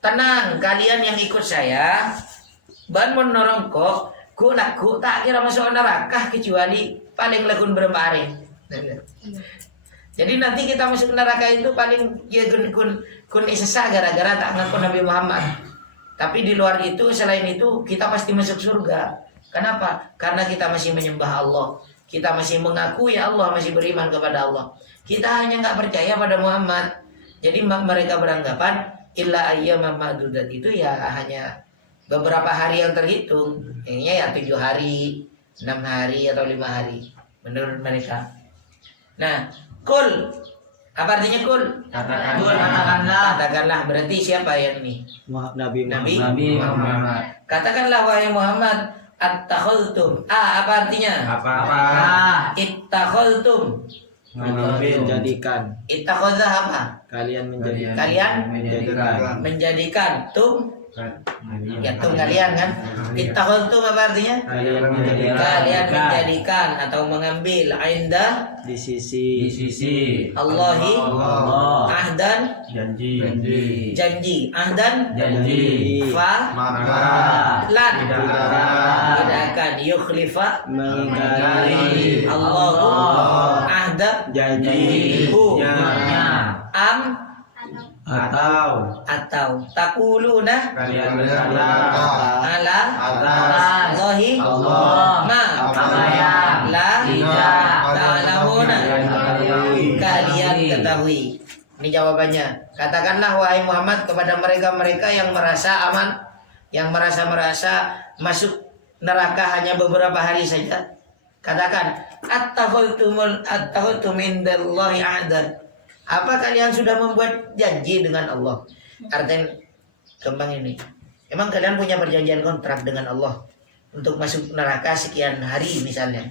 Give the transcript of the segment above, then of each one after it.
Tenang kalian yang ikut saya, ban menorong kok, ku laku tak kira masuk neraka kecuali paling lekun berempat. Jadi nanti kita masuk neraka itu paling ya kun isesa gara-gara tak ngaku Nabi Muhammad. Tapi di luar itu selain itu kita pasti masuk surga. Kenapa? Karena kita masih menyembah Allah. Kita masih mengakui Allah, masih beriman kepada Allah. Kita hanya nggak percaya pada Muhammad. Jadi mereka beranggapan illa ayyamam ma'dudat itu ya hanya beberapa hari yang terhitung. Ini ya 7 hari, 6 hari atau 5 hari menurut mereka. Nah, kul apa artinya kul? Katakanlah berarti siapa yang ini? Nabi Muhammad. Katakanlah wahai Muhammad, attakhadtum. Apa artinya? Apa? Ittakhadtum. Menjadikan. Ittakhadha apa? Kalian menjadikan. Kalian menjadikan tum. Ya tum kalian kan? Ittakhadtum apa artinya? Kalian menjadikan atau mengambil inda di sisi Allahi ahdan janji ahdan fa lan tidak akan yukhlifa mengingkari Allahu ahda janjinya am atau takuluna Kalian berkata ala atas Allahi Allah ma la ta'lamuna kalian ketahui. Ini jawabannya. Katakanlah wahai Muhammad kepada mereka-mereka yang merasa aman, yang merasa masuk neraka hanya beberapa hari saja. Katakan, attakhadtum indallahi ahdan. Apa kalian sudah membuat janji dengan Allah? Artinya kembang ini. Emang kalian punya perjanjian kontrak dengan Allah untuk masuk neraka sekian hari misalnya?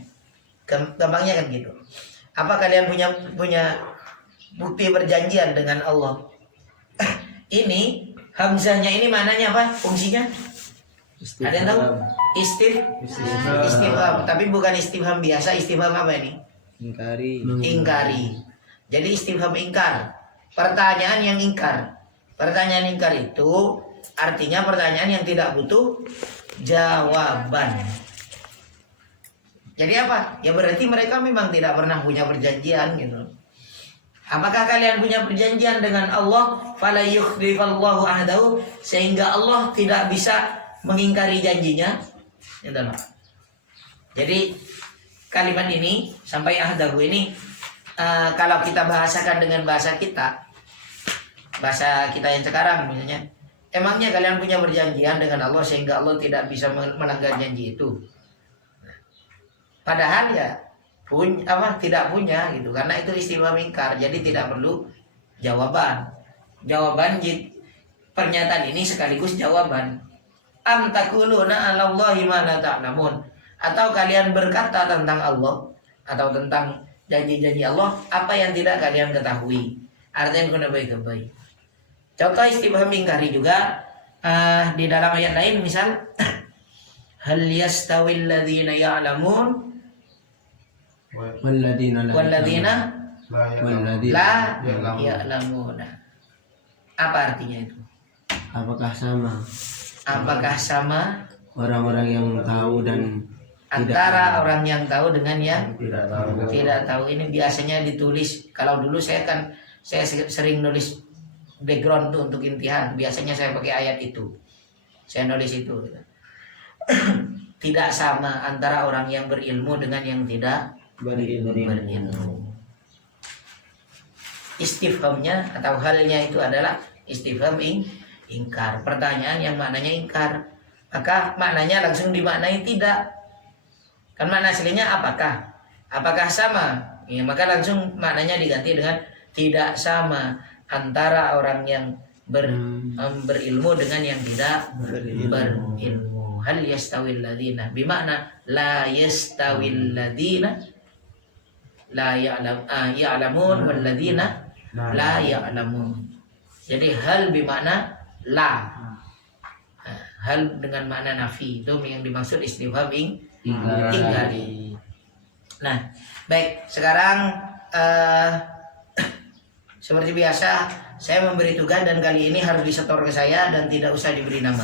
Gampangnya kan gitu. Apa kalian punya bukti perjanjian dengan Allah? Ini hamzahnya ini mananya apa? Fungsinya? Ada yang tahu? Istifham. Tapi bukan istifham biasa. Istifham apa ini? Ingkari. Jadi istifham ingkar. Pertanyaan yang ingkar. Pertanyaan ingkar itu artinya pertanyaan yang tidak butuh jawaban. Jadi apa? Ya berarti mereka memang tidak pernah punya perjanjian gitu. Apakah kalian punya perjanjian dengan Allah? Fala yukhlifallahu ahdahu, sehingga Allah tidak bisa mengingkari janjinya. Jadi kalimat ini sampai ahdahu ini kalau kita bahasakan dengan bahasa kita yang sekarang misalnya, emangnya kalian punya perjanjian dengan Allah sehingga Allah tidak bisa melanggar janji itu? Padahal ya tidak punya gitu, karena itu istifham ingkar, jadi tidak perlu jawaban. Pernyataan ini sekaligus jawaban. Am taquluna 'alallahi ma la ta'lamun. Atau kalian berkata tentang Allah atau tentang janji-janji Allah apa yang tidak kalian ketahui. Artinya guna baik-baik. Contoh istifham ingkari juga di dalam ayat lain, misal hal yastawil ladzina ya'lamun walladzina la ya'lamuna. Apa artinya itu? Apakah sama orang-orang yang tahu dan antara orang yang tahu dengan yang tidak tahu? Ini biasanya ditulis. Kalau dulu saya sering nulis background tuh untuk imtihan. Biasanya saya pakai ayat itu. Saya nulis itu. Tidak sama antara orang yang berilmu dengan yang tidak berilmu. Istifhamnya atau halnya itu adalah istifham ingkar. Pertanyaan yang maknanya ingkar. Maka maknanya langsung dimaknai tidak. Kan makna aslinya apakah? Apakah sama? Ya, maka langsung maknanya diganti dengan tidak sama antara orang yang berilmu dengan yang tidak berilmu. Hal yastawil ladzina bimakna la yastawil ladzina la ya'lamun wal ladzina la ya'lamun. Jadi hal bimakna la. Hal dengan makna nafi, itu yang dimaksud istifham ingkari. Nah, baik, sekarang seperti biasa saya memberi tugas dan kali ini harus disetor ke saya dan tidak usah diberi nama.